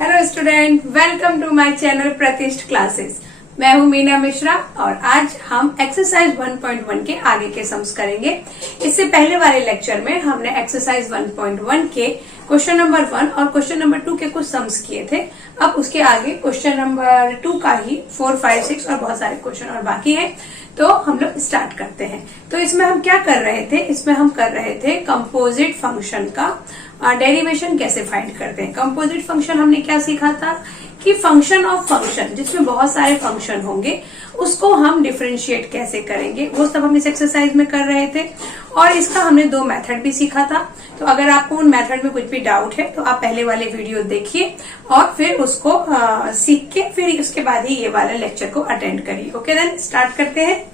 Hello student, welcome to my channel Pratishth classes. मैं हूं मीना मिश्रा और आज हम एक्सरसाइज 1.1 के आगे के सम्स करेंगे। इससे पहले वाले लेक्चर में हमने एक्सरसाइज 1.1 के क्वेश्चन नंबर 1 और क्वेश्चन नंबर 2 के कुछ सम्स किए थे। अब उसके आगे क्वेश्चन नंबर 2 का ही 4, 5, 6 और बहुत सारे क्वेश्चन और बाकी है, तो हम लोग स्टार्ट करते हैं। तो इसमें हम क्या कर रहे थे? इसमें हम कर रहे थे कंपोजिट फंक्शन का डेरिवेशन कैसे फाइंड करते हैं। कंपोजिट फंक्शन हमने क्या सीखा था कि फंक्शन ऑफ फंक्शन जिसमें बहुत सारे फंक्शन होंगे उसको हम डिफरेंशिएट कैसे करेंगे, वो सब हम इस एक्सरसाइज में कर रहे थे। और इसका हमने 2 मेथड भी सीखा था। तो अगर आपको उन मेथड में कुछ भी डाउट है तो आप पहले वाले वीडियो देखिए और फिर उसको सीख के फिर उसके बाद ही ये वाला लेक्चर को अटेंड करिए। ओके, देन स्टार्ट करते हैं।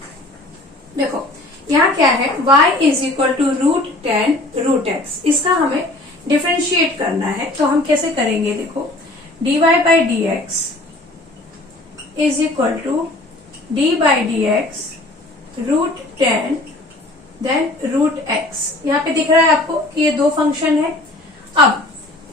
देखो यहाँ क्या है, y is equal to √10√x। इसका हमें डिफरेंशिएट करना है, तो हम कैसे करेंगे? देखो dy by D x is equal to D by D X √10 then √x। यहाँ पे दिख रहा है आपको कि ये 2 फंक्शन है। अब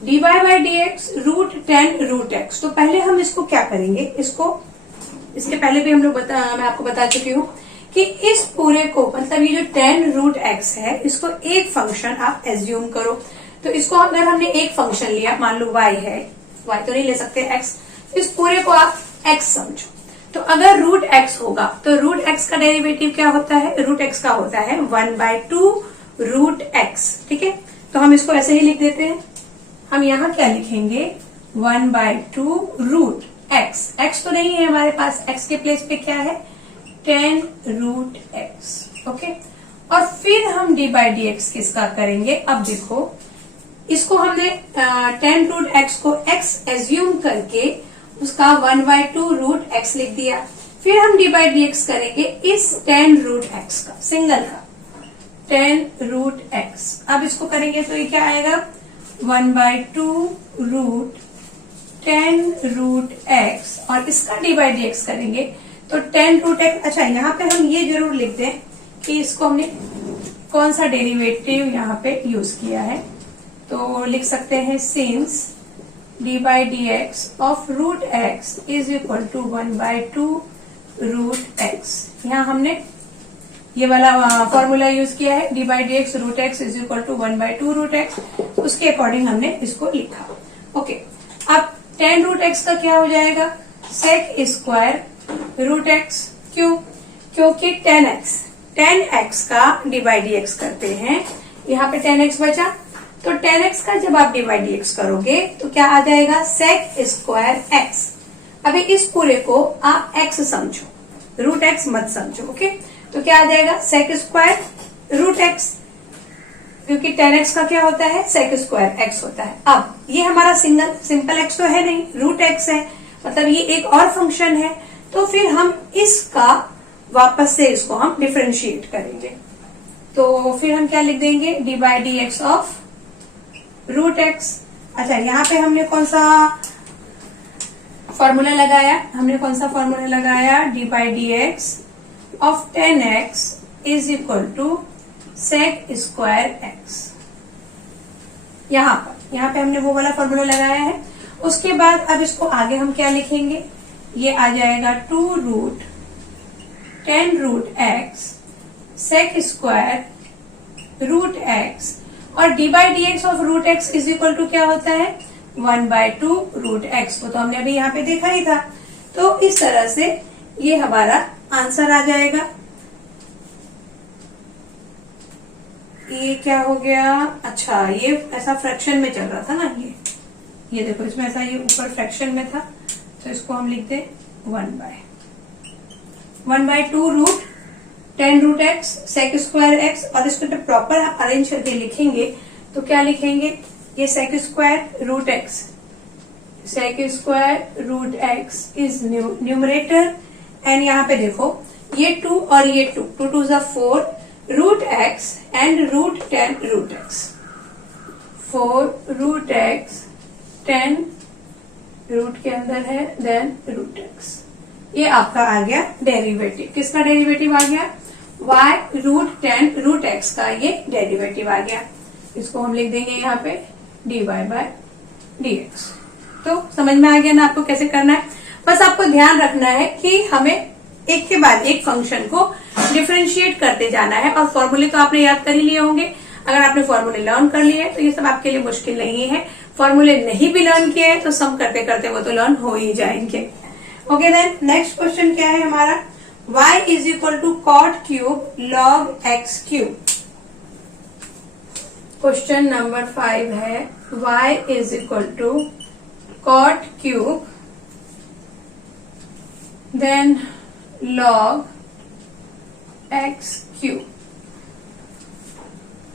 dy by D x √10√x, तो पहले हम इसको क्या करेंगे, इसके पहले भी मैं आपको बता चुकी हूँ कि इस पूरे को मतलब ये जो 10√x है इसको एक फंक्शन आप एज्यूम करो। तो इसको अगर हमने एक फंक्शन लिया, मान लो y है, y तो नहीं ले सकते x, इस पूरे को आप x समझो। तो अगर √x होगा तो √x का डेरिवेटिव क्या होता है? √x का होता है 1/2 √x। ठीक है, तो हम इसको ऐसे ही लिख देते हैं। हम यहाँ क्या लिखेंगे? 1/2 √x। x तो नहीं है हमारे पास, x के प्लेस पे क्या है? 10√x। ओके, और फिर हम डी बाई डी एक्स किसका करेंगे? अब देखो इसको हमने 10√x को x एज्यूम करके उसका 1/2 √x लिख दिया। फिर हम डी बाई डी एक्स करेंगे इस 10√x का, सिंगल का 10√x। अब इसको करेंगे तो ये क्या आएगा? 1/2 √10√x और इसका डी बाई डी एक्स करेंगे तो 10√x। अच्छा, यहाँ पे हम ये जरूर लिख दें कि इसको हमने कौन सा डेरिवेटिव यहाँ पे यूज किया है। तो लिख सकते हैं since D by D x of √x is equal to 1/2 √x। यहाँ हमने ये वाला फॉर्मूला यूज किया है, D by D X √x is equal to 1/2 √x। उसके अकॉर्डिंग हमने इसको लिखा। ओके, अब 10√x का क्या हो जाएगा? Sec square √x। क्यों? क्योंकि 10x का डी बाई डी एक्स करते हैं, यहाँ पे 10x बचा, तो 10x का जब आप डी बाई डी एक्स करोगे तो क्या आ जाएगा? Sec square x। अभी इस पूरे को आप x समझो, √x मत समझो। ओके, तो क्या आ जाएगा? सेक स्क्वायर √x, क्योंकि 10x का क्या होता है? सेक स्क्वायर x होता है। अब ये हमारा सिंपल x तो है नहीं, √x है, मतलब ये एक और फंक्शन है। तो फिर हम इसका वापस से इसको हम डिफरेंशिएट करेंगे। तो फिर हम क्या लिख देंगे? D by D x of √x। अच्छा, यहाँ पे हमने कौन सा फॉर्मूला लगाया? D by D x of 10x is equal to sec square x। यहाँ पे हमने वो वाला फॉर्मूला लगाया है। उसके बाद अब इसको आगे हम क्या लिखेंगे? ये आ जाएगा 2√10√x सेक स्क्वायर √x और D by D x of √x is equal to क्या होता है? 1/2 √x। वो तो हमने अभी यहाँ पे देखा ही था। तो इस तरह से ये हमारा आंसर आ जाएगा। ये क्या हो गया? अच्छा, ये ऐसा फ्रैक्शन में चल रहा था ना, ये देखो इसमें ऐसा ये ऊपर फ्रैक्शन में था, तो इसको हम लिखते 1/2 √10√x सेक स्क्वायर x। और इसको जब प्रॉपर आप अरेंज करके लिखेंगे तो क्या लिखेंगे? ये sec square √x is numerator and यहाँ पे देखो ये 2 और ये 2 2 = 4 √x and √10√x 4 √x 10 root के अंदर है देन √x। ये आपका आ गया डेरिवेटिव। किसका डेरिवेटिव आ गया? y √10√x का ये डेरिवेटिव आ गया। इसको हम लिख देंगे यहाँ पे dy बाय dx। तो समझ में आ गया ना आपको कैसे करना है। बस आपको ध्यान रखना है कि हमें एक के बाद एक फंक्शन को डिफरेंशिएट करते जाना है। और फॉर्मूले तो आपने याद कर ही लिए होंगे। अगर आपने फॉर्मूले लर्न कर लिए तो ये सब आपके लिए मुश्किल नहीं है। फॉर्मूले नहीं भी लर्न किए हैं तो सम करते करते वो तो लर्न हो ही जाएंगे। ओके देन नेक्स्ट क्वेश्चन क्या है हमारा, y is equal to cot cube log x cube. Question number 5 है y is equal to cot cube then log x cube.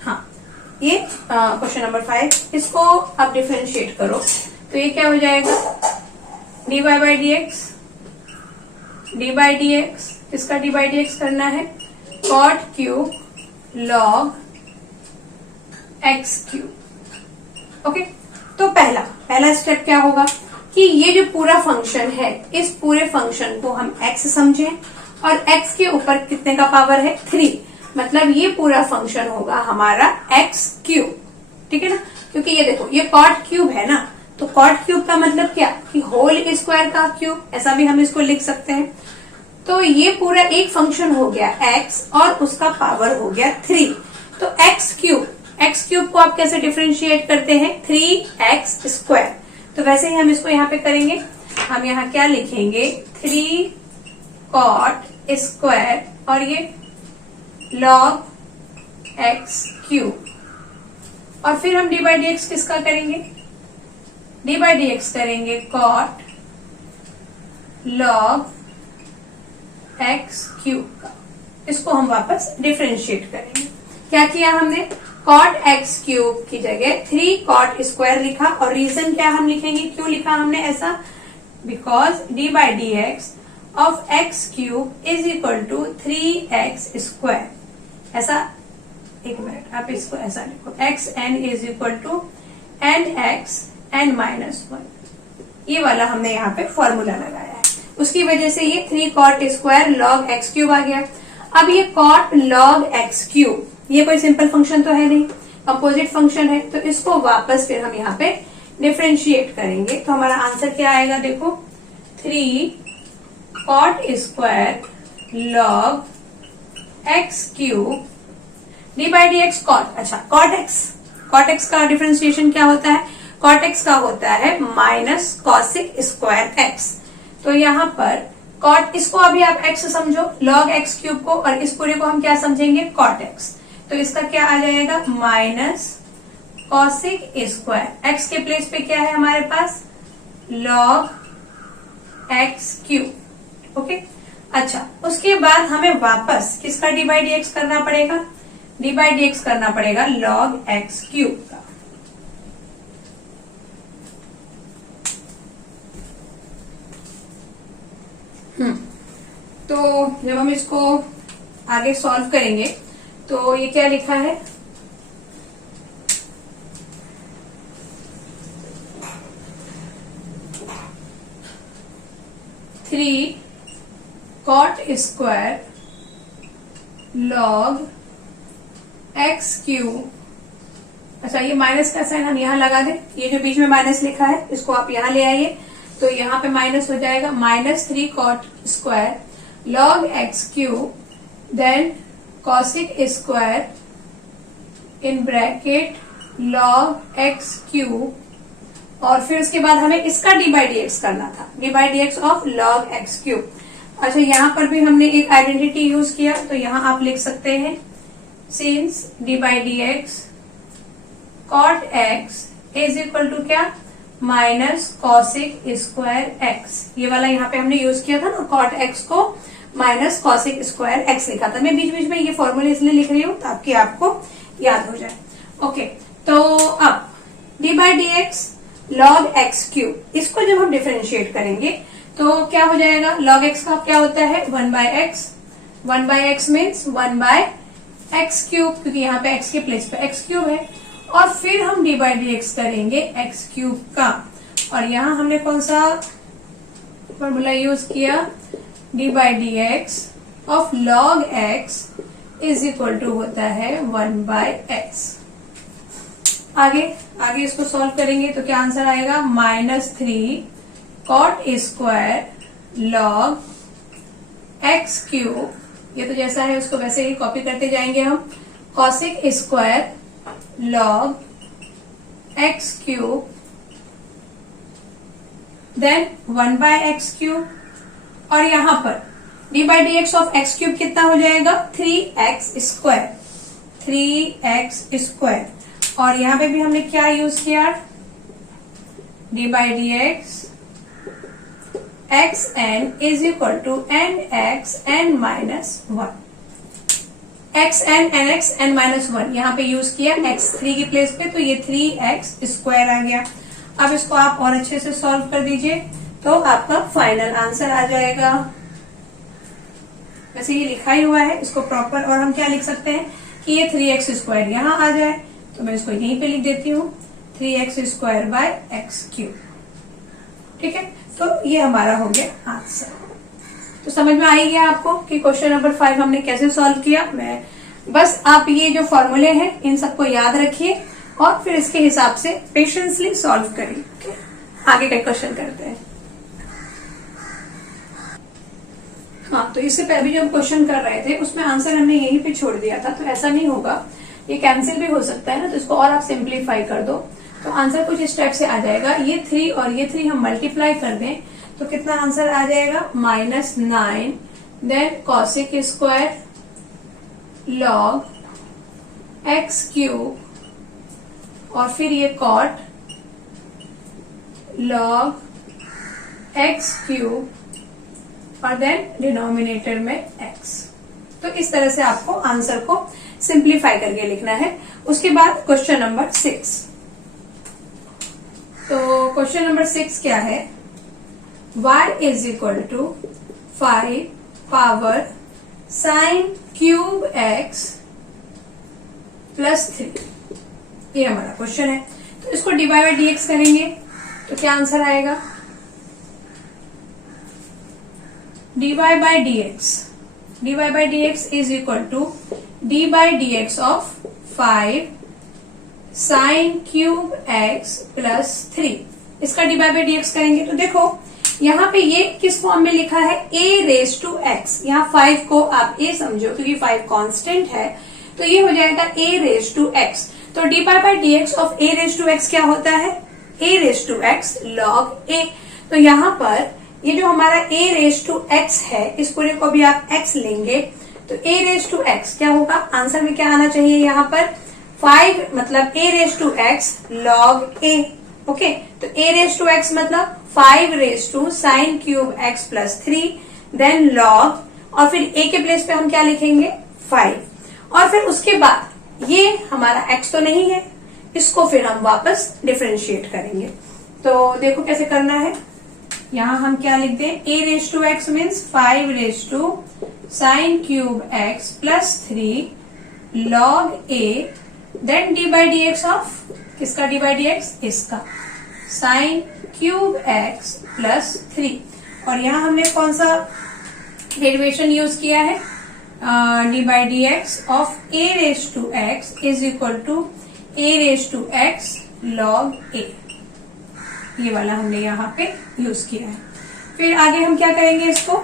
हाँ, ये क्वेश्चन नंबर 5, इसको आप डिफरेंशिएट करो तो ये क्या हो जाएगा, dy by D X, D by D X, इसका डी बाई डी एक्स करना है cot cube log x cube. Okay, तो पहला स्टेप क्या होगा कि ये जो पूरा फंक्शन है, इस पूरे फंक्शन को हम x समझें और x के ऊपर कितने का पावर है 3, मतलब ये पूरा फंक्शन होगा हमारा x क्यूब। ठीक है ना, क्योंकि ये देखो ये कॉट क्यूब है ना, तो कॉट क्यूब का मतलब क्या कि होल स्क्वायर का क्यूब, ऐसा भी हम इसको लिख सकते हैं। तो ये पूरा एक फंक्शन हो गया x और उसका पावर हो गया 3। तो x क्यूब को आप कैसे डिफरेंशिएट करते हैं, 3x स्क्वायर। तो वैसे ही हम इसको यहाँ पे करेंगे। हम यहाँ क्या लिखेंगे, 3 कॉट स्क्वायर और ये लॉग एक्स क्यूब, और फिर हम डी बाई डी एक्स किसका करेंगे, डी बाई डी एक्स करेंगे कॉट लॉग एक्स क्यूब का। इसको हम वापस डिफरेंशिएट करेंगे। क्या किया हमने, कॉट एक्स क्यूब की जगह 3 कॉट स्क्वायर लिखा, और रीजन क्या हम लिखेंगे, क्यों लिखा हमने ऐसा, because d by D x of x cube is equal to 3x square. ऐसा, एक मिनट, आप इसको ऐसा लिखो, x n is equal to n x n minus 1। ये वाला हमने यहाँ पे फॉर्मूला लगाया है, उसकी वजह से ये 3 cot square log x cube आ गया। अब ये कॉट लॉग एक्स क्यूब, ये कोई सिंपल फंक्शन तो है नहीं, कंपोजिट फंक्शन है, तो इसको वापस फिर हम यहाँ पे डिफरेंशिएट करेंगे। तो हमारा आंसर क्या आएगा, देखो 3 cot square log x cube d by D x cot. अच्छा, कॉट एक्स का डिफरेंशिएशन क्या होता है, कॉट एक्स का होता है माइनस कॉसिक स्क्वायर एक्स। तो यहाँ पर कॉट, इसको अभी आप एक्स समझो, लॉग एक्स क्यूब को, और इस पूरे को हम क्या समझेंगे, कॉट एक्स। तो इसका क्या आ जाएगा, माइनस कॉसिक स्क्वायर, एक्स के प्लेस पे क्या है हमारे पास, लॉग एक्स क्यूब। ओके, अच्छा, उसके बाद हमें वापस किसका डी बाई डी एक्स करना पड़ेगा, डी बाई डी एक्स करना पड़ेगा लॉग एक्स क्यूब का। तो जब हम इसको आगे सॉल्व करेंगे तो ये क्या लिखा है, three cot square log x cube. अच्छा, ये माइनस का साइन हम यहाँ लगा दें, ये जो बीच में माइनस लिखा है इसको आप यहाँ ले आइए, तो यहाँ पे माइनस हो जाएगा, -3 cot square log x cube then cosec square in bracket log x cube, और फिर उसके बाद हमें इसका डी बाई डी एक्स करना था, D by D x of log x cube. अच्छा, यहाँ पर भी हमने एक आइडेंटिटी यूज किया, तो यहाँ आप लिख सकते हैं since D by D x cot x is equal to क्या, माइनस कॉसिक स्क्वायर एक्स। ये वाला यहाँ पे हमने यूज किया था ना, कॉट एक्स को माइनस कॉसिक स्क्वायर एक्स लिखा था। मैं बीच बीच में ये फॉर्मूले इसलिए लिख रही हूँ ताकि आपको याद हो जाए। ओके, तो अब D by D x log x cube, इसको जब हम डिफरेंशिएट करेंगे तो क्या हो जाएगा, लॉग एक्स का क्या होता है 1 by x, 1 by x means 1 by x cube, क्योंकि यहाँ पे एक्स के प्लेस पे एक्स क्यूब है, और फिर हम डी बाई डी एक्स करेंगे एक्स क्यूब का, और यहाँ हमने कौन सा फॉर्मूला यूज किया, d by D x of log x is equal to होता है 1 बाय एक्स। आगे आगे इसको सॉल्व करेंगे तो क्या आंसर आएगा, -3 cot square log x cube, ये तो जैसा है उसको वैसे ही कॉपी करते जाएंगे हम, cosec square log x cube, then 1/x cube, और यहां पर d/dx ऑफ x क्यूब कितना हो जाएगा, 3x स्क्वायर, 3x स्क्वायर, और यहां पे भी हमने क्या यूज किया, d/dx xn is equal to nxn minus 1, xn nxn minus 1 यहाँ पे यूज किया x3 की प्लेस पे, तो ये 3x स्क्वायर आ गया। अब इसको आप और अच्छे से सॉल्व कर दीजिए तो आपका फाइनल आंसर आ जाएगा। वैसे ये लिखा ही हुआ है, इसको प्रॉपर, और हम क्या लिख सकते हैं कि ये 3x स्क्वायर यहाँ आ जाए, तो मैं इसको यहीं पे लिख देती हूँ 3x square by x cube. ठीक है, तो ये हमारा हो गया आंसर। तो समझ में आ ही गया आपको कि क्वेश्चन नंबर 5 हमने कैसे सॉल्व किया। मैं बस आप ये जो फॉर्मूले हैं इन सबको याद रखिए और फिर इसके हिसाब से पेशेंसली सॉल्व करिए। okay? आगे का क्वेश्चन करते हैं। हाँ, तो इससे पहले जो हम क्वेश्चन कर रहे थे उसमें आंसर हमने यहीं पे छोड़ दिया था, तो ऐसा नहीं होगा, ये कैंसिल भी हो सकता है ना, तो इसको और आप सिंप्लीफाई कर दो तो आंसर कुछ इस टाइप से आ जाएगा। ये 3 और ये 3 हम मल्टीप्लाई कर दें तो कितना आंसर आ जाएगा, -9, then cosec square log x cube, और फिर ये cot log एक्स क्यूब, और देन डिनोमिनेटर में x। तो इस तरह से आपको आंसर को सिंप्लीफाई करके लिखना है। उसके बाद क्वेश्चन नंबर 6। तो क्वेश्चन नंबर 6 क्या है, y is equal to 5 power sine cube x plus 3, ये हमारा क्वेश्चन है। तो इसको dy/dx करेंगे तो क्या आंसर आएगा, dy/dx is equal to d/dx of 5 sine cube x plus 3। इसका dy/dx करेंगे तो देखो यहाँ पे ये किस फॉर्म में लिखा है, a⁻x। यहाँ 5 को आप a समझो क्योंकि 5 कांस्टेंट है, तो ये हो जाएगा a⁻x। तो dy/dx ऑफ a⁻x क्या होता है, a⁻x log a। तो यहाँ पर ये जो हमारा a⁻x है, इस पूरे को भी आप x लेंगे तो a⁻x क्या होगा, आंसर में क्या आना चाहिए यहाँ पर 5, मतलब a⁻x log a। ओके, तो a⁻x मतलब 5 sine cube x plus 3, then log, और फिर a के प्लेस पे हम क्या लिखेंगे 5, और फिर उसके बाद ये हमारा x तो नहीं है, इसको फिर हम वापस डिफरेंशिएट करेंगे। तो देखो कैसे करना है, यहाँ हम क्या लिख दें, a⁻x means 5 sine cube x plus 3 log a, then dy/dx of किसका dy/dx, इसका साइन क्यूब x प्लस 3, और यहाँ हमने कौन सा डेरिवेशन यूज किया है, dy/dx of a⁻x is equal to a⁻x log a, ये वाला हमने यहाँ पे यूज किया है। फिर आगे हम क्या करेंगे, इसको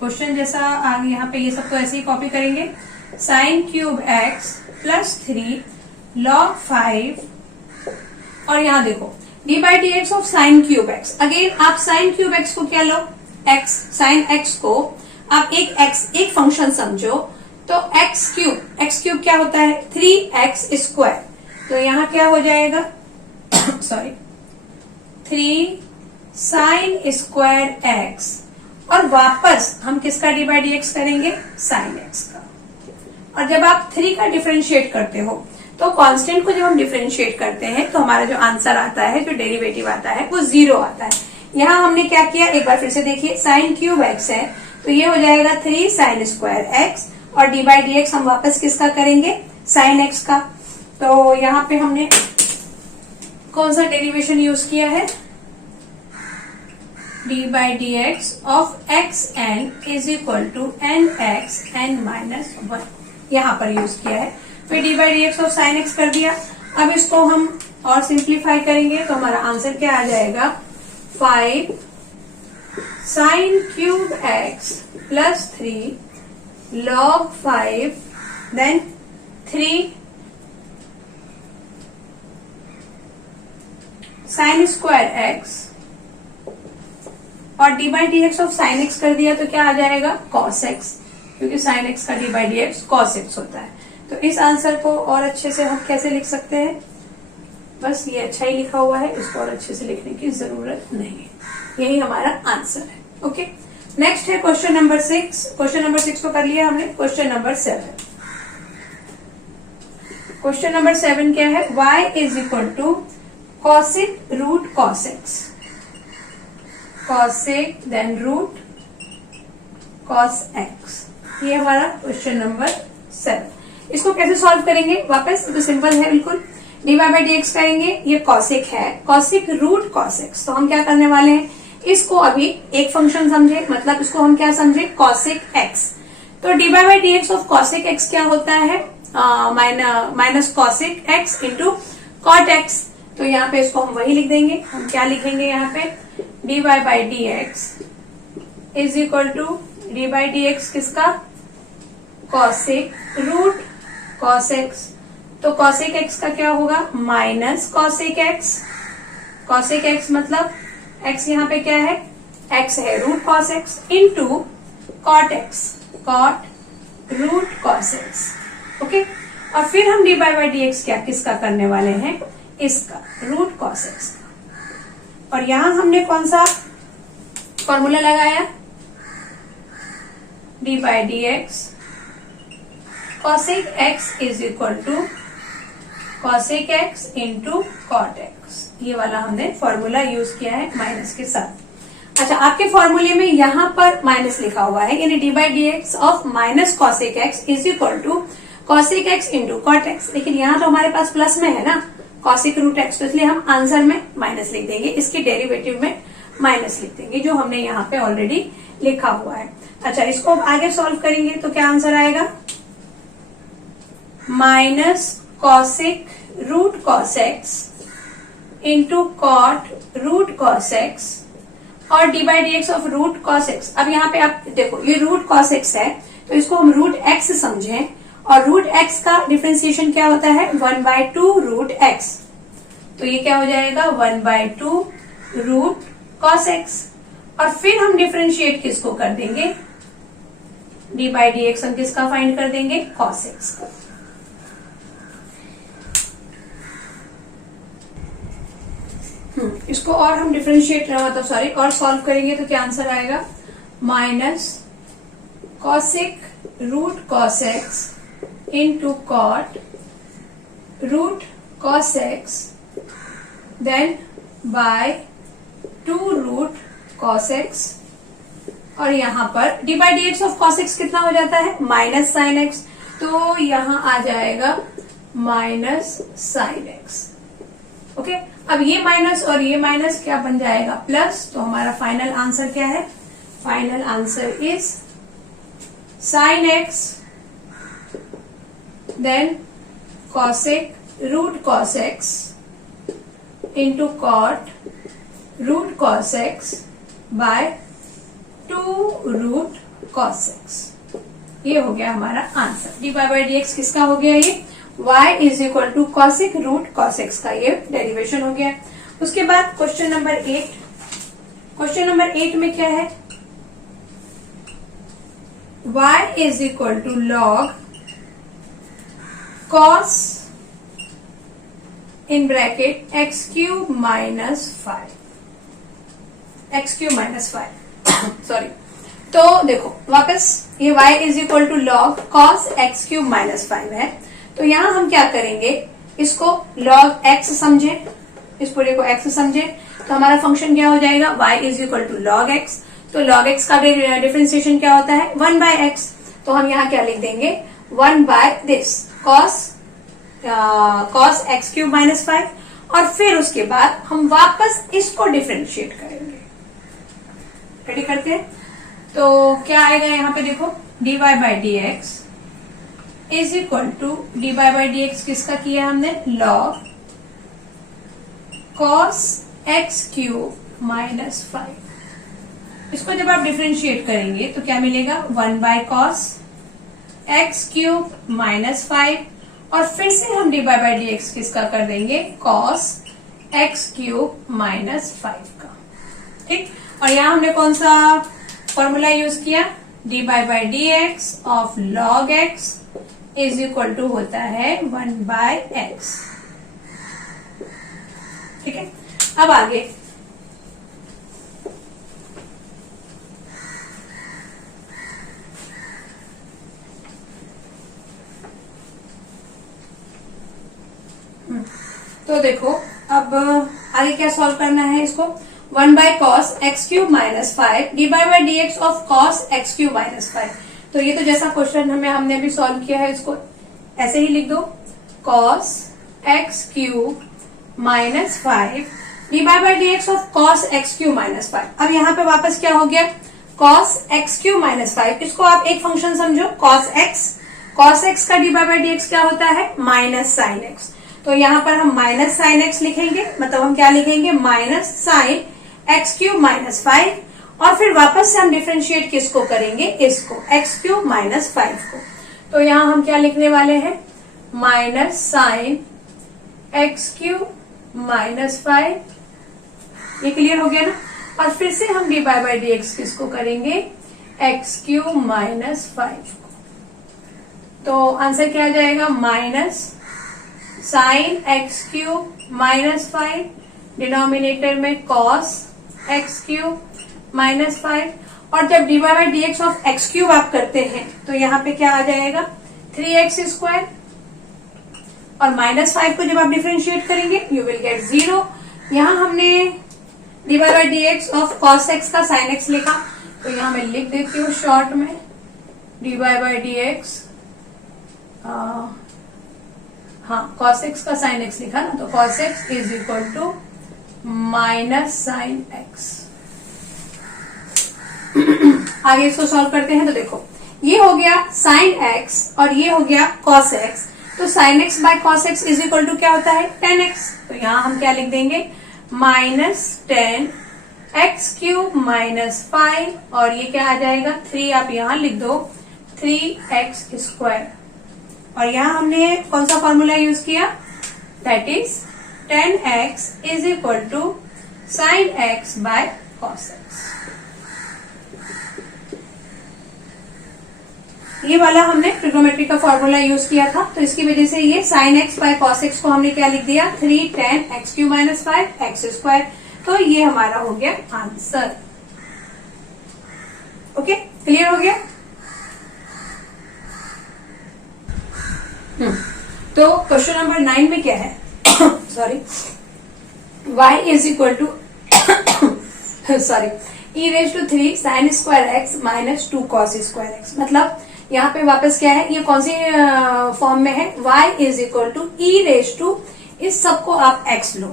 क्वेश्चन जैसा आगे यहाँ पे ये सब तो ऐसे ही कॉपी करेंगे, sign cube x plus 3 log 5, और यहाँ देखो dy/dx of sine cube x। Again आप साइन क्यूब x को क्या लो, x, साइन x को आप एक फंक्शन समझो, तो x क्यूब क्या होता है 3x स्क्वायर, तो यहाँ क्या हो जाएगा सॉरी 3 साइन स्क्वायर x, और वापस हम किसका dy/dx करेंगे, साइन x का। और जब आप 3 का डिफरेंशिएट करते हो तो कांस्टेंट को जब हम डिफरेंशिएट करते हैं तो हमारा जो आंसर आता है, जो डेरिवेटिव आता है वो 0 आता है। यहाँ हमने क्या किया, एक बार फिर से देखिए, साइन क्यूब x है तो ये हो जाएगा 3 साइन स्क्वायर x, और dy/dx हम वापस किसका करेंगे, साइन x का। तो यहाँ पे हमने कौन सा डेरिवेशन यूज किया है, dy/dx of xn is equal to nxn minus 1, यहाँ पर यूज किया है। फिर dy/dx ऑफ साइन x कर दिया, अब इसको हम और सिंप्लीफाई करेंगे तो हमारा आंसर क्या आ जाएगा, 5 sin cube x plus 3 log 5 then 3 sin square x और D by D x of sine x कर दिया तो क्या आ जाएगा, cos x, क्योंकि sin x का D by D x cos x होता है। तो इस आंसर को और अच्छे से हम कैसे लिख सकते हैं, बस ये अच्छा ही लिखा हुआ है, इसको और अच्छे से लिखने की जरूरत नहीं है। यही हमारा आंसर है। ओके, नेक्स्ट है क्वेश्चन नंबर 6। क्वेश्चन नंबर 6 को कर लिया हमने। Question number 7। क्वेश्चन नंबर 7 क्या है, y is equal to cosec root cos x, cosec then root cos x. ये हमारा क्वेश्चन नंबर 7। इसको कैसे सॉल्व करेंगे, वापस तो सिंपल है बिल्कुल, d y by D x करेंगे, ये कॉसिक है, कॉसिक रूट कॉस एक्स। तो हम क्या करने वाले हैं, इसको अभी एक फंक्शन समझे, मतलब इसको हम क्या समझे, कॉसिक एक्स। तो d y by D x of cosec x क्या होता है, minus cosec x into cot x. तो यहाँ पे इसको हम वही लिख देंगे। हम क्या लिखेंगे यहाँ पे, d y by D x is equal to D by D x किसका, कॉसिक रूट कॉस एक्स। तो कॉसिक एक्स का क्या होगा, minus cosec x, cosec x मतलब एक्स यहाँ पे क्या है, एक्स है root cos x into cot x, cot root cos x. Okay, और फिर हम डी बाई डी एक्स क्या किसका करने वाले हैं, इसका रूट कॉस एक्स का। और यहां हमने कौन सा फॉर्मूला लगाया, D by D x cosec x is equal to cosec x into cot x. ये वाला हमने फॉर्मूला यूज किया है माइनस के साथ। अच्छा, आपके फॉर्मूले में यहां पर माइनस लिखा हुआ है, यानी d by D x of minus cosec x is equal to cosec x into cot x. लेकिन यहाँ तो हमारे पास प्लस में है ना कॉसिक रूट एक्स, तो इसलिए हम आंसर में माइनस लिख देंगे, इसके डेरिवेटिव में माइनस लिख देंगे, जो हमने यहाँ पे ऑलरेडी लिखा हुआ है। अच्छा, इसको अब आगे सॉल्व करेंगे तो क्या आंसर आएगा, minus cosec root cos x into cot root cos x और D by D x of root cos x. अब यहाँ पे आप देखो, ये रूट कॉस एक्स है तो इसको हम रूट एक्स समझें, और रूट एक्स का डिफरेंशिएशन क्या होता है, 1/2 रूट एक्स। तो ये क्या हो जाएगा, 1/2 रूट कॉस एक्स। और फिर हम डिफरेंशिएट किसको कर देंगे, डी बाई डी एक्स हम किसका फाइंड कर देंगे, कॉस एक्स का। इसको और हम डिफरेंशिएट मतलब सॉरी और सॉल्व करेंगे तो क्या आंसर आएगा, minus cosec root cos x into cot root cos x then by 2 root cos x. और यहाँ पर d by D x of cos x कितना हो जाता है, माइनस साइन एक्स। तो यहाँ आ जाएगा माइनस साइन एक्स। ओके, अब ये माइनस और ये माइनस क्या बन जाएगा, प्लस। तो हमारा फाइनल आंसर क्या है, final answer is sine x then cosec root cos x into cot root cos x by 2 root cos x. ये हो गया हमारा answer. D by D x किसका हो गया, ये y is equal to cosec root cos x का ये डेरिवेशन हो गया। उसके बाद क्वेश्चन नंबर 8। क्वेश्चन नंबर 8 में क्या है, y is equal to log cos in bracket x cube minus 5, x cube minus 5 sorry. तो देखो वापस ये y is equal to log cos x cube minus 5 है। तो यहां हम क्या करेंगे, इसको log x समझे, इस पूरे को x समझे, तो हमारा फंक्शन क्या हो जाएगा, y is equal to log x. तो log x का डिफरेंशिएशन क्या होता है, 1/x। तो हम यहाँ क्या लिख देंगे, 1/this cos x cube minus 5। और फिर उसके बाद हम वापस इसको डिफरेंशिएट करेंगे। रेडी करते हैं, तो क्या आएगा यहाँ पे देखो, d y by D x is equal to d y by D x किसका किया हमने, log cos x cube minus 5। इसको जब आप डिफरेंशिएट करेंगे तो क्या मिलेगा, 1 by cos x cube minus 5, और फिर से हम डी बाय डी एक्स किसका कर देंगे, cos x क्यूब माइनस 5 का। ठीक, और यहां हमने कौन सा फॉर्मूला यूज किया, d by d x of log x is equal to होता है 1 बाय एक्स। ठीक है, अब आगे तो देखो अब आगे क्या सॉल्व करना है इसको, 1 by cos x cube minus 5 d by d x of cos x cube minus 5। तो ये तो जैसा क्वेश्चन हमने अभी सॉल्व किया है, इसको ऐसे ही लिख दो, cos x cube minus 5 d by d x of cos x cube minus 5। अब यहाँ पे वापस क्या हो गया, कॉस एक्स क्यूब माइनस 5, इसको आप एक फंक्शन समझो कॉस एक्स का डी बाय डी एक्स क्या होता है, माइनस साइन एक्स। तो यहाँ पर हम माइनस साइन एक्स लिखेंगे, मतलब हम क्या लिखेंगे, minus sine x cube minus 5, और फिर वापस से हम डिफरेंशिएट किसको करेंगे, इसको एक्स क्यूब माइनस 5 को। तो यहाँ हम क्या लिखने वाले हैं, minus sine x cube minus 5, ये क्लियर हो गया ना। और फिर से हम डी बाय डी एक्स किसको करेंगे, एक्स क्यूब माइनस 5 को। तो आंसर क्या आ जाएगा, minus sine x cube minus 5, denominator में कॉस एक्स क्यूब माइनस 5, और जब d by d x of x cube आप करते हैं तो यहाँ पे क्या आ जाएगा, 3x स्क्वायर, और माइनस 5 को जब आप डिफरेंशिएट करेंगे यू विल गेट 0। यहाँ हमने d by d x of cos x का साइन एक्स लिखा, तो यहाँ मैं लिख देती हूँ शॉर्ट में, डी बाय डी एक्स, हाँ कॉस एक्स का साइन एक्स लिखा ना, तो cos x is equal to minus sine x. आगे इसको सॉल्व करते हैं, तो देखो ये हो गया साइन एक्स और ये हो गया कॉस एक्स, तो sine x by cos x is equal to क्या होता है, 10x। तो यहाँ हम क्या लिख देंगे, माइनस 10 एक्स क्यूब माइनस 5, और ये क्या आ जाएगा 3, आप यहाँ लिख दो 3x स्क्वायर, और यहाँ हमने कौन सा फॉर्मूला यूज किया, that is 10x is equal to sine x by cos x. ये वाला हमने ट्रिग्नोमेट्री का फॉर्मूला यूज किया था, तो इसकी वजह से ये sign x by cos x को हमने क्या लिख दिया, 3 10 x Q minus 5 x square. तो ये हमारा हो गया आंसर। ओके, क्लियर हो गया। तो क्वेश्चन नंबर 9 में क्या है, sorry, y is equal to sorry e raise to 3 sign square x minus 2 cos square x. मतलब यहाँ पे वापस क्या है, ये कौन सी फॉर्म में है, y is equal to e raise to, इस सबको आप x लो,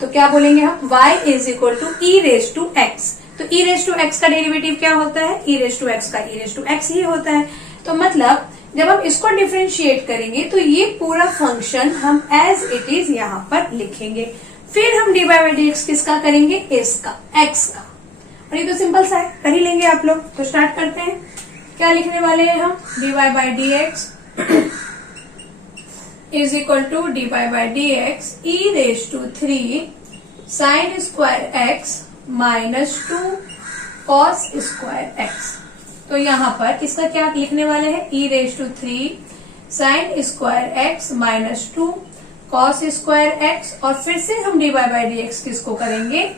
तो क्या बोलेंगे हम, y is equal to e raise to x. तो ई रेज टू एक्स का डेरिवेटिव क्या होता है, ई रेज टू एक्स का ई रेज टू एक्स ही होता है। तो मतलब जब हम इसको डिफरेंशिएट करेंगे तो ये पूरा फंक्शन हम एज इट इज यहाँ पर लिखेंगे, फिर हम डी बाय डी एक्स किसका करेंगे, इसका, एक्स का। और ये तो सिंपल सा है, कर ही लेंगे आप लोग। तो स्टार्ट करते हैं, क्या लिखने वाले हैं हम, d y by D x is equal to d y by D x e raise to 3 sign square x minus 2 cos square x. तो यहाँ पर इसका क्या लिखने वाले हैं, e raise to 3 sign square x minus 2 cos square x, और फिर से हम d y by D x किसको करेंगे,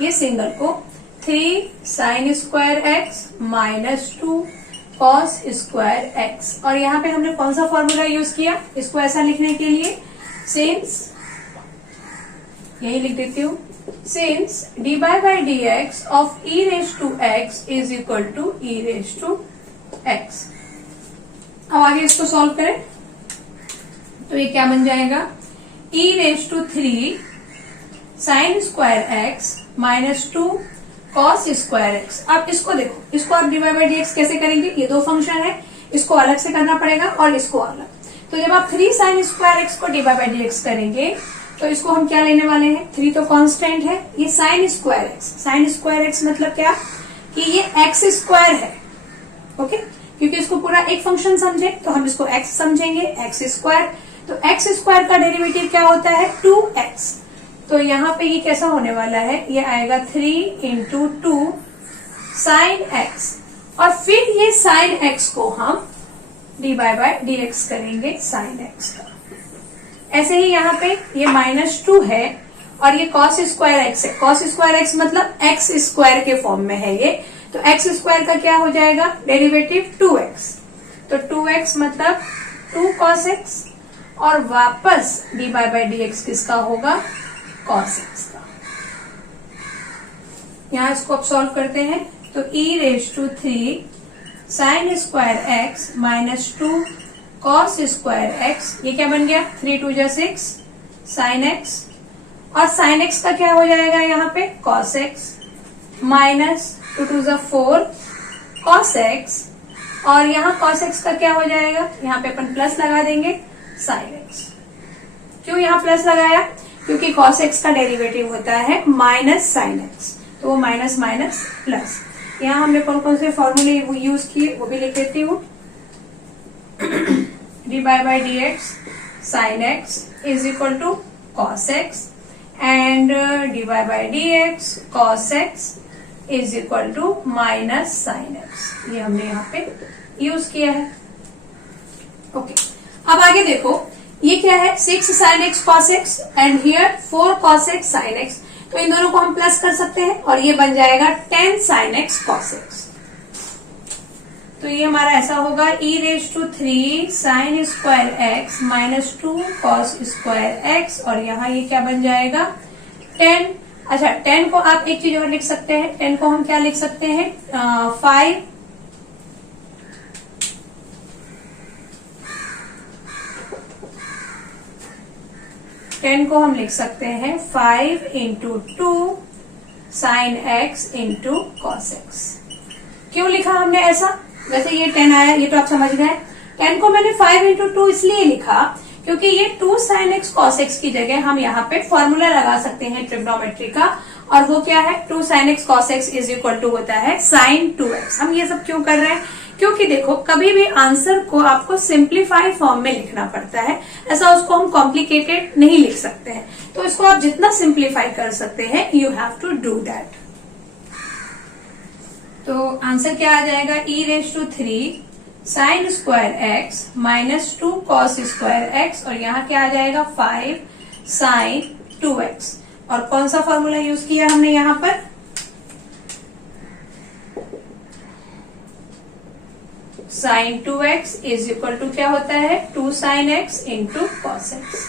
ये सिंगल को, 3 sign square x minus 2 cos square x. और यहाँ पे हमने कौन सा फॉर्मूला यूज किया इसको ऐसा लिखने के लिए, सिंस, यही लिख देती हूँ, since D by by D x of e raise to x is equal to e raise to x. अब आगे इसको सॉल्व करें तो ये क्या बन जाएगा, e raise to 3 sign square x minus 2 cos square x. अब इसको देखो, इसको आप डिवाइड बाई डी एक्स कैसे करेंगे, ये दो फंक्शन है, इसको अलग से करना पड़ेगा और इसको अलग। तो जब आप 3 साइन स्क्वायर एक्स को डिवाइड बाई डी एक्स करेंगे तो इसको हम क्या लेने वाले हैं, 3 तो कांस्टेंट है, ये sign square x, sign square x मतलब क्या कि ये एक्स स्क्वायर है, ओके, क्योंकि इसको पूरा एक फंक्शन समझे तो हम इसको एक्स समझेंगे, एक्स स्क्वायर। तो एक्स स्क्वायर का डेरिवेटिव क्या होता है, 2x। तो यहाँ पे ये कैसा होने वाला है, ये आएगा 3 इंटू 2 साइन एक्स, और फिर ये साइन एक्स को हम डी बाय डी एक्स करेंगे साइन एक्स का। ऐसे ही यहाँ पे ये -2 है और ये कॉस स्क्वायर एक्स है, कॉस स्क्वायर एक्स मतलब एक्स स्क्वायर के फॉर्म में है ये, तो एक्स स्क्वायर का क्या हो जाएगा, डेरिवेटिव 2x। तो 2x मतलब 2 कॉस एक्स, और वापस डी बाय डी एक्स किसका होगा, कॉस एक्स का। यहां इसको अब सॉल्व करते हैं, तो e⁻³ sine square x -2 cos square x, ये क्या बन गया, 3 2 जा 6 साइन एक्स, और साइन एक्स का क्या हो जाएगा यहाँ पे, कॉस एक्स, -2 2 जा 4 कॉस एक्स, और यहाँ कॉस एक्स का क्या हो जाएगा, यहाँ पे अपन प्लस लगा देंगे साइन एक्स। क्यों यहाँ प्लस लगाया, क्योंकि कॉस एक्स का डेरिवेटिव होता है माइनस साइन एक्स, तो वो माइनस माइनस प्लस। यहाँ हमने कौन कौन से फॉर्मूले यूज किए वो भी लिख देती हूँ। D by d x sine x is equal to cos x, and d by d x cos x is equal to minus sine x, ये हमने यहाँ पे यूज किया है। ओके, अब आगे देखो, ये क्या है, 6 sign x cos x and here 4 cos x sine x, तो इन दोनों को हम प्लस कर सकते हैं और ये बन जाएगा 10 साइन एक्स कॉस एक्स। तो ये हमारा ऐसा होगा e⁻³ sine square x -2 cos square x, और यहाँ ये क्या बन जाएगा 10। अच्छा, 10 को आप एक चीज और लिख सकते हैं, 10 को हम क्या लिख सकते हैं, 5 10 को हम लिख सकते हैं 5 into 2 sine x into cos x. क्यों लिखा हमने ऐसा, वैसे ये 10 आया, ये तो आप समझ गए। 10 को मैंने 5 इंटू 2 इसलिए लिखा क्योंकि ये 2 साइन एक्स कॉस एक्स की जगह हम यहाँ पे फॉर्मूला लगा सकते हैं ट्रिग्नोमेट्री का, और वो क्या है, 2 sine x cos x is equal to होता है साइन 2x। हम ये सब क्यों कर रहे हैं, क्योंकि देखो कभी भी आंसर को आपको सिंप्लीफाई फॉर्म में लिखना पड़ता है, ऐसा उसको हम कॉम्प्लिकेटेड नहीं लिख सकते हैं, तो इसको आप जितना सिंप्लीफाई कर सकते हैं you have to do that. तो आंसर क्या आ जाएगा, e⁻³ sine square x -2 cos square x, और यहाँ क्या आ जाएगा 5 साइन 2x। और कौन सा फॉर्मूला यूज किया हमने यहाँ पर, sign 2x is equal to क्या होता है 2 sine x into cos x,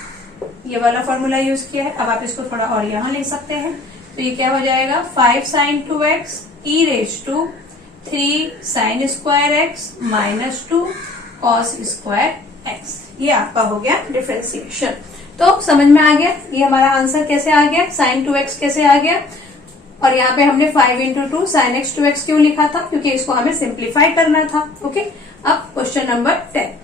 ये वाला फॉर्मूला यूज किया है। अब आप इसको थोड़ा और यहाँ लिख सकते हैं, तो ये क्या हो जाएगा 5 sine 2x e⁻³ sine square x -2 cos square x, ये आपका हो गया डिफरेंशिएशन। तो समझ में आ गया ये हमारा आंसर कैसे आ गया, साइन 2x कैसे आ गया, और यहाँ पे हमने 5 इंटू 2 साइन एक्स 2x क्यों लिखा था, क्योंकि इसको हमें सिंप्लीफाई करना था। ओके, अब क्वेश्चन नंबर 10।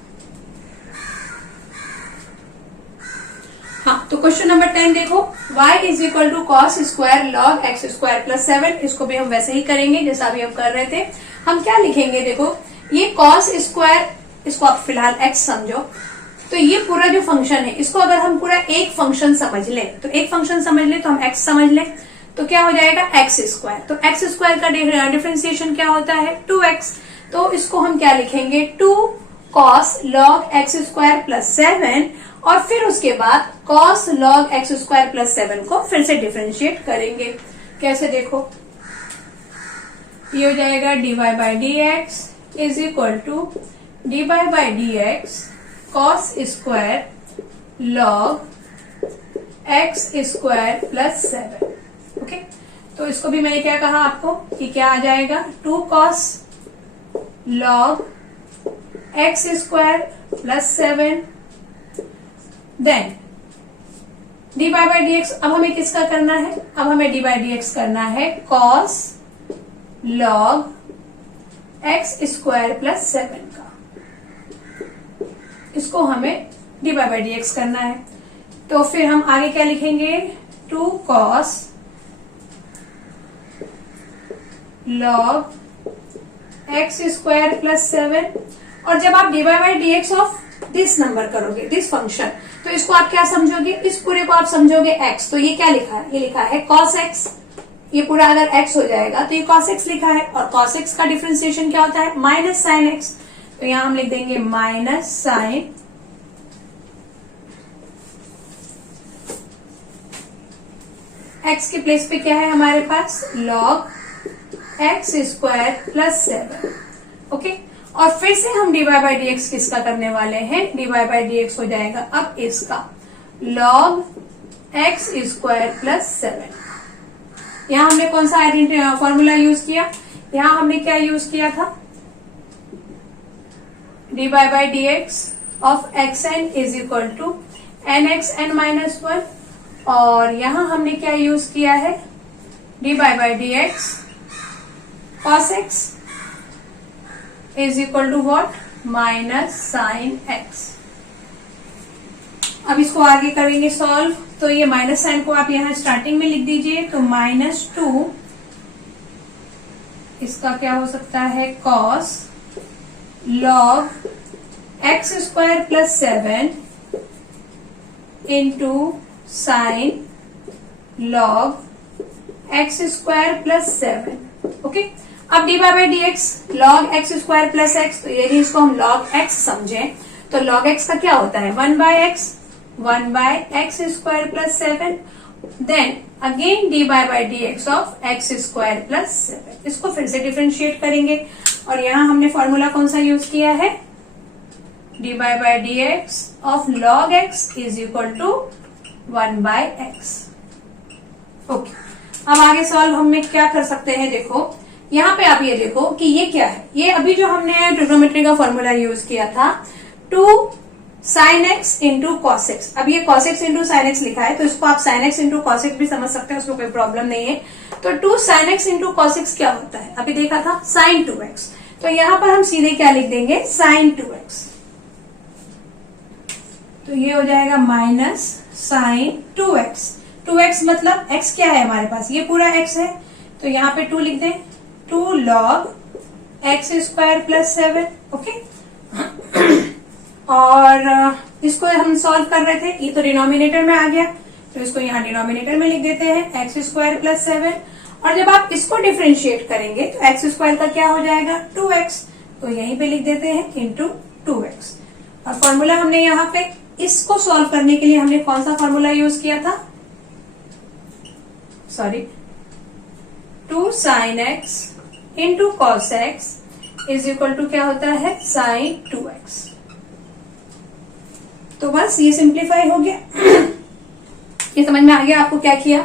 हाँ, तो क्वेश्चन नंबर 10 देखो, y is equal to cos square log x square plus 7, इसको भी हम वैसे ही करेंगे जैसा अभी हम कर रहे थे। हम क्या लिखेंगे, देखो ये कॉस स्क्वायर, इसको आप फिलहाल x समझो, तो ये पूरा जो फंक्शन है इसको अगर हम पूरा एक फंक्शन समझ ले, तो एक फंक्शन समझ ले तो हम x समझ ले, तो क्या हो जाएगा एक्स स्क्वायर। तो एक्स स्क्वायर का डिफरेंशिएशन क्या होता है 2x, तो इसको हम क्या लिखेंगे 2 cos log x square plus 7, और फिर उसके बाद cos log x square plus 7 को फिर से डिफरेंशिएट करेंगे। कैसे देखो, ये हो जाएगा dy by d x is equal to dy by d x cos square log x square plus 7। Okay, तो इसको भी मैंने क्या कहा आपको कि क्या आ जाएगा 2 cos log x square plus 7, then d by d x. अब हमें किसका करना है, अब हमें डी बाय डी एक्स करना है cos log x square plus 7 का, इसको हमें डी बाय डी एक्स करना है। तो फिर हम आगे क्या लिखेंगे, 2 cos log x square plus 7। और जब आप divide by D x of this number करोगे, दिस फंक्शन, तो इसको आप क्या समझोगे, इस पूरे को आप समझोगे x। तो ये क्या लिखा है, ये लिखा है cos x। ये पूरा अगर x हो जाएगा तो ये cos x लिखा है, और cos x का डिफरेंशिएशन क्या होता है, माइनस साइन x। तो यहां हम लिख देंगे माइनस साइन x के प्लेस पे क्या है हमारे पास, log x square plus 7। Okay, और फिर से हम डीवाई बाई डी एक्स किसका करने वाले हैं, डीवाई बाई डी एक्स हो जाएगा अब इसका log x स्क्वायर प्लस 7। यहां हमने कौन सा फॉर्मूला यूज किया, यहां हमने क्या यूज किया था, d y by D x of x n is equal to n x n minus 1। और यहां हमने क्या यूज किया है, d y by D x cos x is equal to what, minus sine x। अब इसको आगे करेंगे सॉल्व, तो ये माइनस साइन को आप यहां स्टार्टिंग में लिख दीजिए, तो -2 इसका क्या हो सकता है, cos log x square plus 7 into sin log x square plus 7। Okay, अब d y by D x log x square plus x, तो यदि इसको हम log x समझें तो log x का क्या होता है, 1 by x square plus 7। Then again d y by D x of x square plus 7। इसको फिर से डिफरेंशिएट करेंगे, और यहां हमने फॉर्मूला कौन सा यूज किया है, d y by D x of log x is equal to 1 by x. Okay, अब आगे सॉल्व हम क्या कर सकते हैं, देखो यहाँ पे आप ये देखो कि ये क्या है, ये अभी जो हमने ट्रिग्नोमेट्री का फॉर्मूला यूज किया था, 2 sine x into cos x. अब ये cos x into sine x लिखा है, तो इसको आप sign x into cos x भी समझ सकते हैं, उसमें कोई प्रॉब्लम नहीं है। तो 2 sine x into cos x क्या होता है, अभी देखा था साइन 2x। तो यहां पर हम सीधे क्या लिख देंगे, साइन 2x। तो ये हो जाएगा माइनस साइन 2x। 2x मतलब x क्या है हमारे पास, ये पूरा x है, तो यहाँ पे 2 लिख दें, 2 log x square plus 7। Okay, और इसको हम सॉल्व कर रहे थे, ये तो डिनोमिनेटर में आ गया, तो इसको यहाँ डिनोमिनेटर में लिख देते हैं x स्क्वायर प्लस 7। और जब आप इसको डिफरेंशिएट करेंगे तो x स्क्वायर का क्या हो जाएगा, 2x। तो यहीं पे लिख देते हैं इंटू 2x। और फॉर्मूला हमने यहाँ पे इसको सॉल्व करने के लिए हमने कौन सा फॉर्मूला यूज किया था, sorry, 2 sine x into cos x is equal to क्या होता है, साइन 2x। तो बस ये सिंप्लीफाई हो गया। ये समझ में आ गया आपको क्या किया,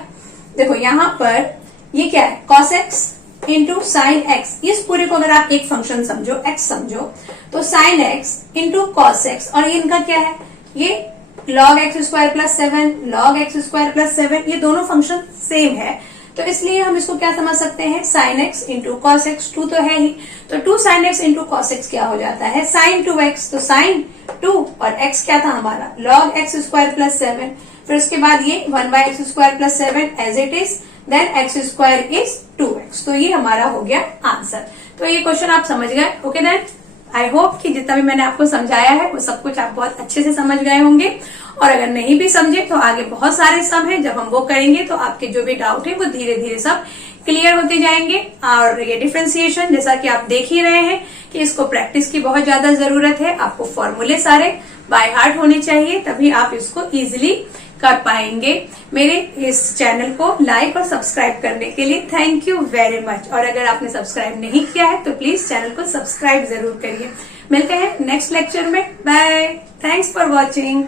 देखो यहां पर ये क्या है, cos x into sine x. इस पूरे को अगर आप एक फंक्शन समझो, x समझो, तो sine x into cos x, और ये इनका क्या है, ये log x square plus 7, log x square plus 7, ये दोनों फंक्शन सेम है, तो इसलिए हम इसको क्या समझ सकते हैं, sign x into cos x. 2 तो है ही, तो 2 sine x into cos x क्या हो जाता है, साइन 2x। तो साइन 2 और x क्या था हमारा, log x स्क्वायर प्लस 7। फिर उसके बाद ये 1 by x square plus 7 as it is, then x square is 2x। तो ये हमारा हो गया आंसर। तो ये क्वेश्चन आप समझ गए। ओके देन, आई होप कि जितना भी मैंने आपको समझाया है वो सब कुछ आप बहुत अच्छे से समझ गए होंगे, और अगर नहीं भी समझे तो आगे बहुत सारे सम हैं, जब हम वो करेंगे तो आपके जो भी डाउट है वो धीरे धीरे सब क्लियर होते जाएंगे। और ये डिफरेंशिएशन जैसा कि आप देख ही रहे हैं कि इसको प्रैक्टिस की बहुत ज्यादा जरूरत है, आपको फॉर्मूले सारे बाय हार्ट होने चाहिए, तभी आप इसको इजिली कर पाएंगे। मेरे इस चैनल को लाइक और सब्सक्राइब करने के लिए थैंक यू वेरी मच। और अगर आपने सब्सक्राइब नहीं किया है तो प्लीज चैनल को सब्सक्राइब जरूर करिए। मिलते हैं नेक्स्ट लेक्चर में, बाय, थैंक्स फॉर वॉचिंग।